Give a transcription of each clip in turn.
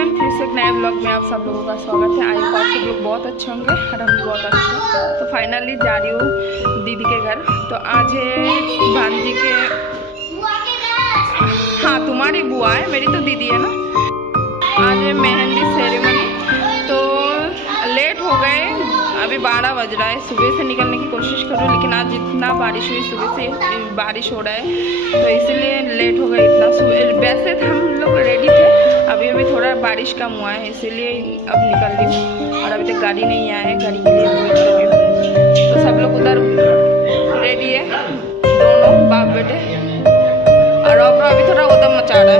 Everyone, फिर से एक नए ब्लॉग में आप सब लोगों का स्वागत है। आई होप आप सब लोग बहुत अच्छे होंगे और हम भी बहुत अच्छे हैं। तो फाइनली जा रही हूँ दीदी के घर। तो आज है भांजी के, हाँ तुम्हारी बुआ है, मेरी तो दीदी है ना। आज है मेहंदी सेरेमनी। तो लेट हो गए, अभी 12 बज रहा है। सुबह से निकलने की कोशिश करूँ, लेकिन आज इतना बारिश हुई, सुबह से बारिश हो रहा है तो इसीलिए लेट हो गया इतना। सुबह वैसे तो हम लोग रेडी थे, अभी अभी थोड़ा बारिश कम हुआ है इसीलिए अब निकल रही हूँ। और अभी तक गाड़ी नहीं आया है, गाड़ी के लिए वेट कर रही हूँ। तो सब लोग उधर रेडी है, दोनों बाप बेटे। और अब अभी थोड़ा उधम मचा रहा है।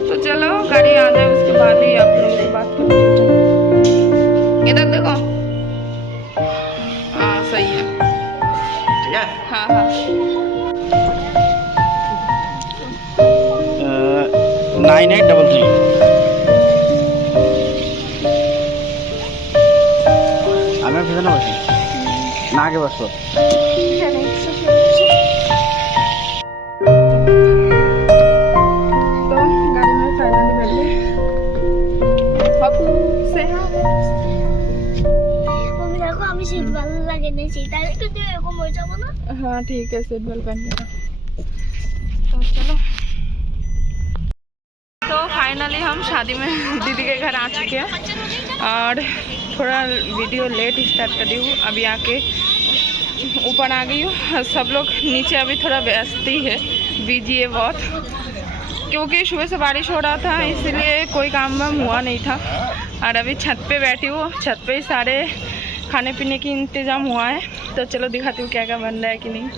तो चलो गाड़ी आ जाए, उसके बाद ही आप लोगों से बात करेंगे। इधर देखो, हाँ सही है, ठीक है। हाँ हाँ 9833 আমি পিছনে বসি না, আগে বসবো। तो गाड़ी में फाइनली बैठ गए। से सीट बेल्ट लगे नहीं सीट तो देखो मर जाबो ना। हाँ ठीक है, सीट बेल्ट पहन लेना। तो चलो, तो फाइनली हम शादी में दीदी के घर आ चुके हैं और थोड़ा वीडियो लेट स्टार्ट कर दी हूँ। अभी आके ऊपर आ गई हूँ। सब लोग नीचे अभी थोड़ा व्यस्त ही है, बिजी है बहुत, क्योंकि सुबह से बारिश हो रहा था इसलिए कोई काम वाम हुआ नहीं था। और अभी छत पे बैठी हूँ, छत पे ही सारे खाने पीने की इंतज़ाम हुआ है। तो चलो दिखाती हूँ क्या क्या बन रहा है कि नहीं।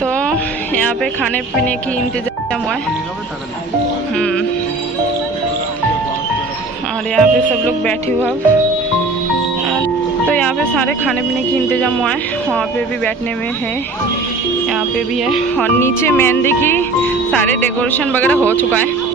तो यहाँ पे खाने पीने की इंतज़ाम हुआ है। और यहाँ पे सब लोग बैठे हुए अब। तो यहाँ पे सारे खाने पीने की इंतज़ाम हुआ है। वहाँ पे भी बैठने में है, यहाँ पे भी है। और नीचे मेहंदी की सारे डेकोरेशन वगैरह हो चुका है।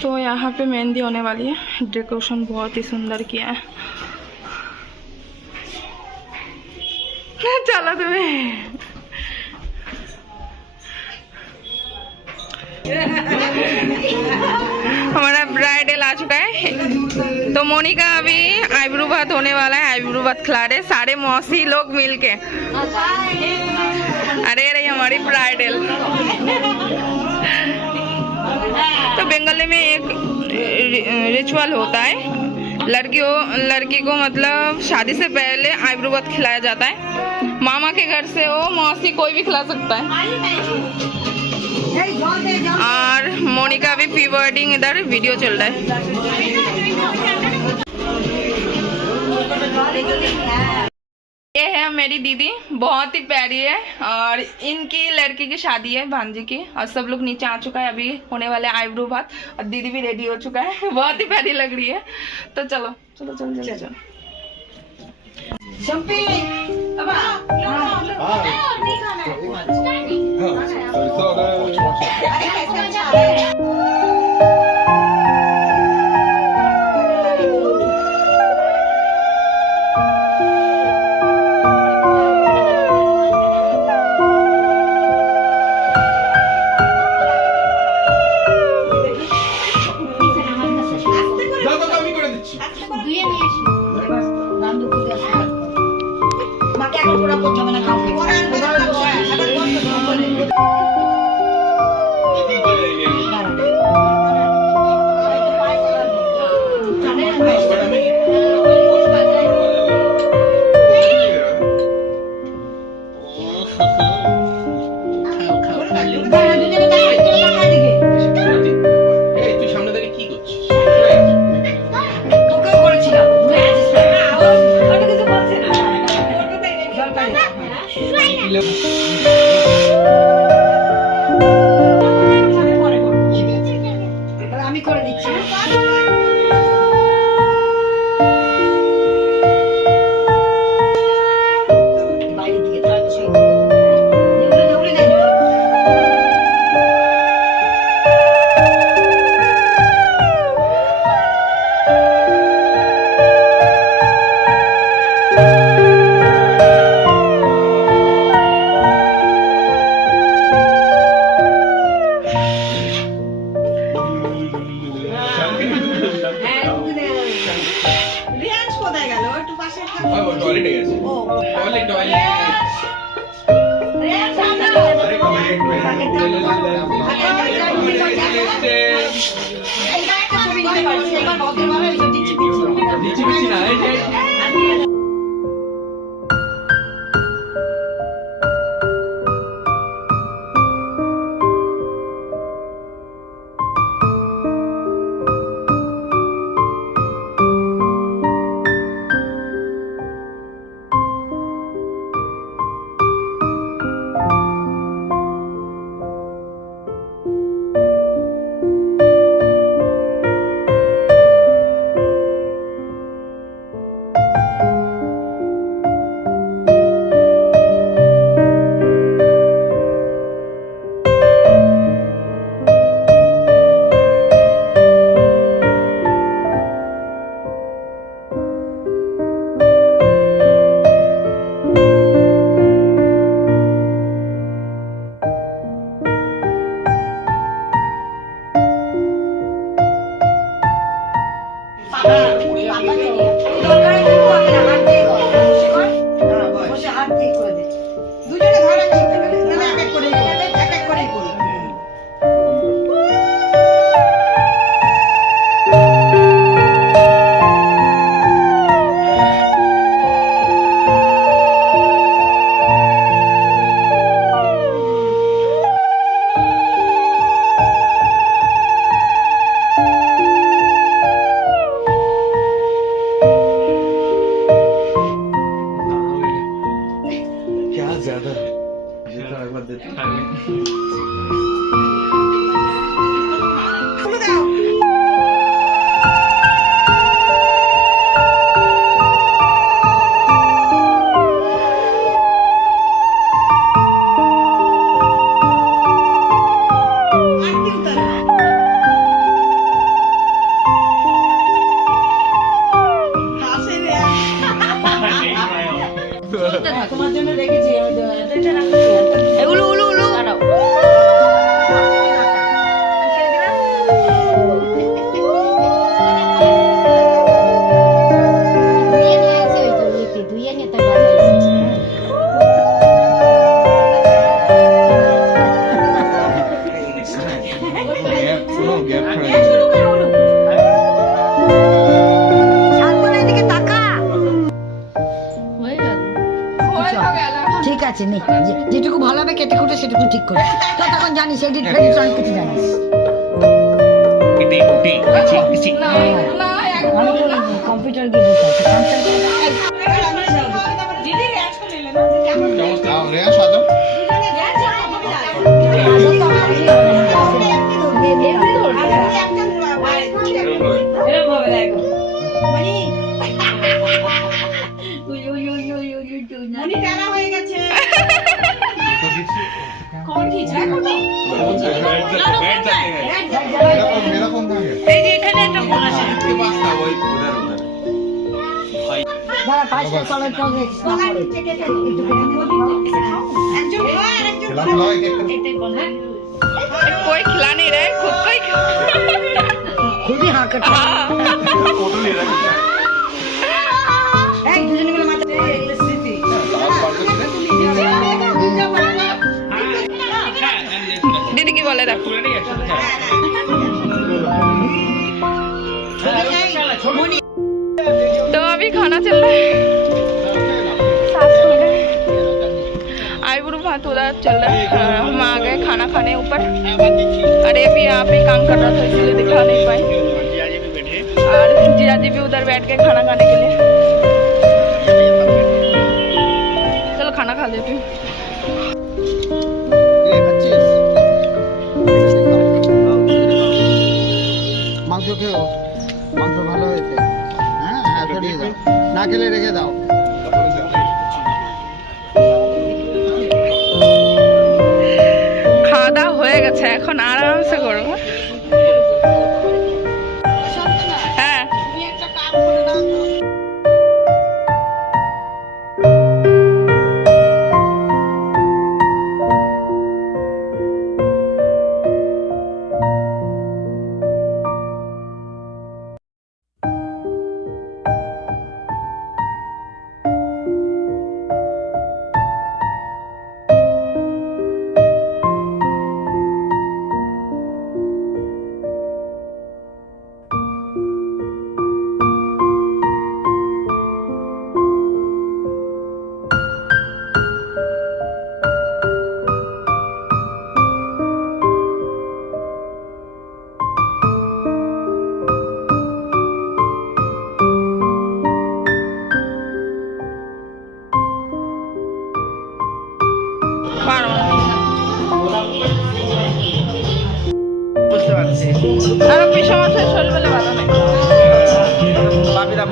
तो यहाँ पे मेहंदी होने वाली है। डेकोरेशन बहुत ही सुंदर किया है। चलो तुम्हें हमारा ब्राइडल आ चुका है। तो मोनिका अभी आईब्रो बात होने वाला है, आईब्रो बात खिला रहे सारे मौसी लोग मिलके। अरे अरे हमारी ब्राइडल। तो बंगाली में एक रिचुअल होता है, लड़की को मतलब शादी से पहले आईब्रो बात खिलाया जाता है। मामा के घर से हो, मौसी, कोई भी खिला सकता है। और मोनिका अभी प्री वेडिंग इधर वीडियो चल रहा है। ये है मेरी दीदी, बहुत ही प्यारी है। और इनकी लड़की की शादी है, भांजी की। और सब लोग नीचे आ चुका है, अभी होने वाले आईब्रो बात। और दीदी भी रेडी हो चुका है, बहुत ही प्यारी लग रही है। तो चलो चलो चलो चलो चलो। टॉयलेट है टॉयलेट ঠিক আছে নে যেটুকু ভালো হবে কেটে কুটে সেটুকু ঠিক করে তো তখন জানিস এডিট ফেডিট অনেক কিছু জানিস কম্পিউটার গিয়ে कोई खिला नहीं रहे खुद को ही खुद ही हाँ करता दीदी की बोले रखो तो अभी खाना चल रहा है आईब्रो भात उधर चल रहा है हम आ गए खाना खाने ऊपर अरे अभी यहाँ पे काम कर रहा था इसलिए दिखा नहीं पाई और जिया जी भी उधर बैठ के खाना खाने के लिए चलो खाना खा लेती हूँ মাংস খেও মাংস ভালো হয়েছে হ্যাঁ ছড়িয়ে দাও না খেলে রেখে দাও খাওয়া দাওয়া হয়ে গেছে এখন আরামসে করবো হ্যাঁ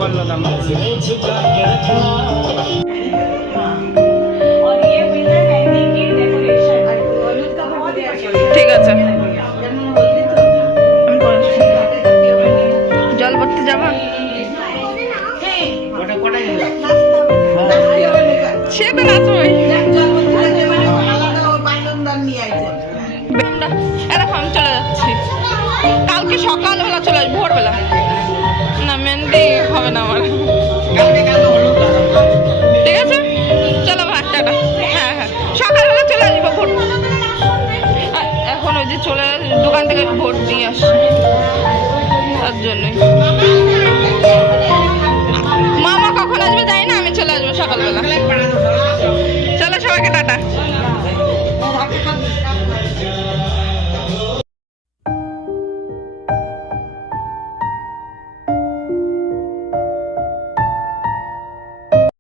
করলো দাম ঠিক আছে আমি করে আসছি। জল ভরতে যাবা সে তো নাচবই এরকম আমি চলে যাচ্ছি কালকে সকালবেলা চলে আসবো ভোরবেলা না মেহেন্দি হবে না আমার ঠিক আছে চলো ভাতটাটা হ্যাঁ হ্যাঁ সকালবেলা চলে আসবো ভোর এখন ওই যে চলে দোকান থেকে ভোট দিয়ে আসছি তার জন্যই